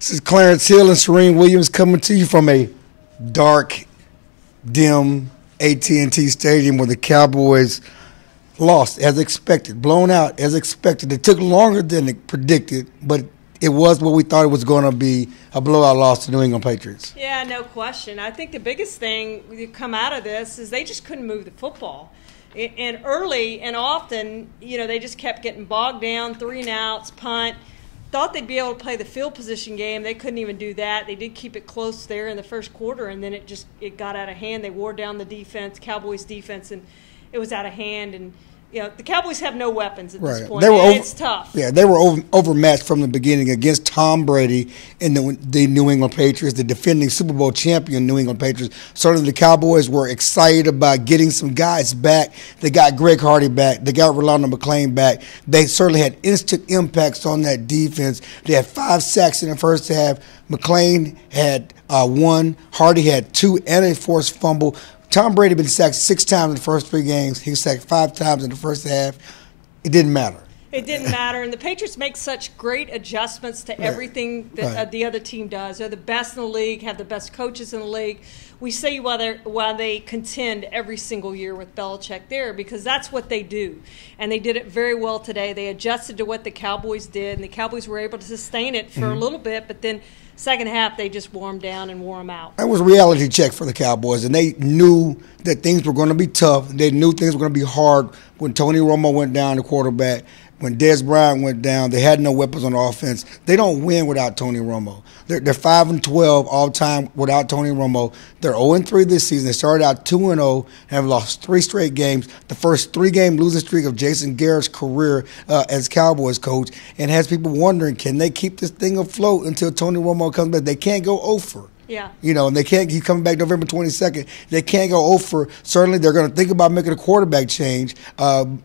This is Clarence Hill and Serene Williams coming to you from a dark, dim AT&T Stadium where the Cowboys lost as expected, blown out as expected. It took longer than predicted, but it was what we thought it was going to be, a blowout loss to New England Patriots. Yeah, no question. I think the biggest thing to come out of this is they just couldn't move the football. And early and often, they just kept getting bogged down, 3-and-outs, punt. Thought they'd be able to play the field position game. They couldn't even do that. They did keep it close there in the first quarter, and then it got out of hand. They wore down the defense, Cowboys defense, and it was out of hand. And the Cowboys have no weapons at this point. It's tough. Yeah, they were overmatched from the beginning against Tom Brady and the New England Patriots, the defending Super Bowl champion New England Patriots. Certainly the Cowboys were excited about getting some guys back. They got Greg Hardy back. They got Rolando McClain back. They certainly had instant impacts on that defense. They had 5 sacks in the first half. McClain had 1. Hardy had 2 and a forced fumble. Tom Brady had been sacked 6 times in the first 3 games. He was sacked 5 times in the first half. It didn't matter. It didn't matter. And the Patriots make such great adjustments to everything that the other team does. They're the best in the league, have the best coaches in the league. We see why they contend every single year with Belichick there, because that's what they do. And they did it very well today. They adjusted to what the Cowboys did, and the Cowboys were able to sustain it for a little bit, but then second half, they just wore them down and wore them out. That was a reality check for the Cowboys, and they knew that things were going to be tough. They knew things were going to be hard when Tony Romo went down, the quarterback. When Dez Bryant went down, they had no weapons on offense. They don't win without Tony Romo. They're 5-12 all time without Tony Romo. They're 0-3 this season. They started out 2-0 and have lost 3 straight games. The first 3-game losing streak of Jason Garrett's career as Cowboys coach, and has people wondering, can they keep this thing afloat until Tony Romo comes back? They can't go over. Yeah. And they can't. He's coming back November 22nd. They can't go over. Certainly, they're going to think about making a quarterback change,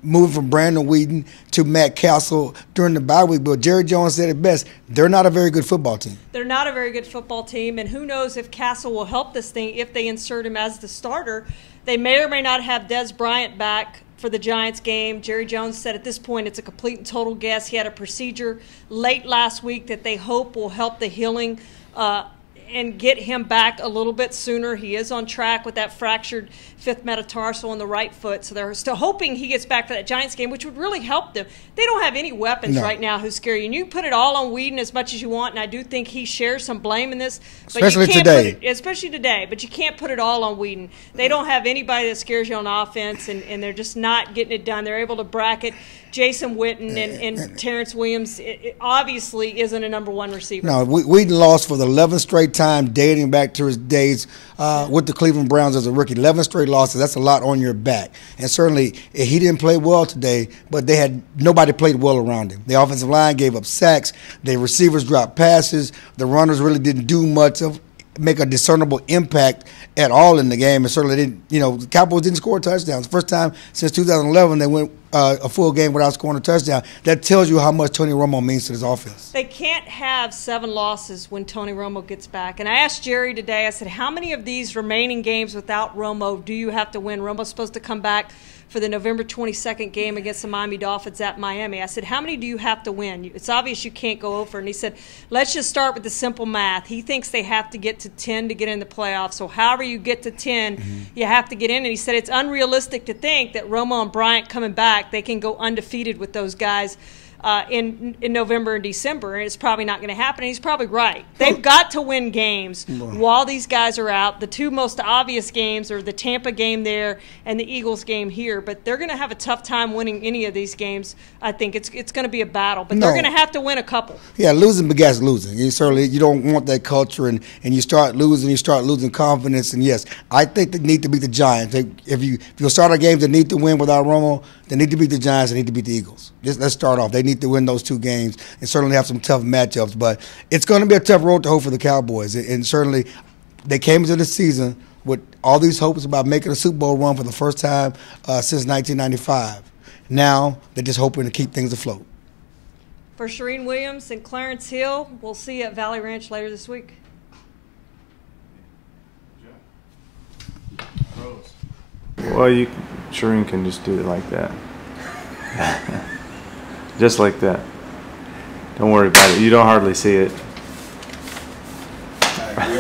moving from Brandon Whedon to Matt Castle during the bye week. But Jerry Jones said it best: they're not a very good football team. They're not a very good football team, and who knows if Castle will help this thing if they insert him as the starter. They may or may not have Dez Bryant back for the Giants game. Jerry Jones said at this point it's a complete and total guess. He had a procedure late last week that they hope will help the healing and get him back a little bit sooner. He is on track with that fractured 5th metatarsal on the right foot, so they're still hoping he gets back for that Giants game, which would really help them. They don't have any weapons right now who scare you. And you can put it all on Whedon as much as you want, and I do think he shares some blame in this. But especially you can't today. Especially today, but you can't put it all on Whedon. They don't have anybody that scares you on offense, and they're just not getting it done. They're able to bracket Jason Witten and Terrence Williams. It obviously isn't a number 1 receiver. No, Whedon lost for the 11th straight time, dating back to his days with the Cleveland Browns as a rookie. 11 straight losses, that's a lot on your back. And certainly he didn't play well today, but nobody played well around him. The offensive line gave up sacks. The receivers dropped passes. The runners really didn't do much of make a discernible impact at all in the game. And certainly didn't, the Cowboys didn't score touchdowns. First time since 2011 they went a full game without scoring a touchdown. That tells you how much Tony Romo means to this offense. They can't have 7 losses when Tony Romo gets back. And I asked Jerry today, I said, how many of these remaining games without Romo do you have to win? Romo's supposed to come back for the November 22nd game against the Miami Dolphins at Miami. I said, how many do you have to win? It's obvious you can't go over. And he said, let's just start with the simple math. He thinks they have to get to 10 to get in the playoffs. So however you get to 10, you have to get in. And he said it's unrealistic to think that Romo and Bryant coming back, they can go undefeated with those guys in November and December, and it's probably not going to happen. And he's probably right. They've got to win games while these guys are out. The 2 most obvious games are the Tampa game there and the Eagles game here, but they're going to have a tough time winning any of these games. I think it's going to be a battle, but they're going to have to win a couple. Yeah, losing begets losing. You don't want that culture, and you start losing confidence. And yes, I think they need to beat the Giants. If you start our games, they need to win without Romo. They need to beat the Giants. They need to beat the Eagles. Let's start off. They need to win those 2 games and certainly have some tough matchups. But it's going to be a tough road to hoe for the Cowboys. And certainly they came into the season with all these hopes about making a Super Bowl run for the first time since 1995. Now they're just hoping to keep things afloat. For Serene Williams and Clarence Hill, we'll see you at Valley Ranch later this week. Well, Shireen can just do it like that. Just like that. Don't worry about it. You don't hardly see it. All right.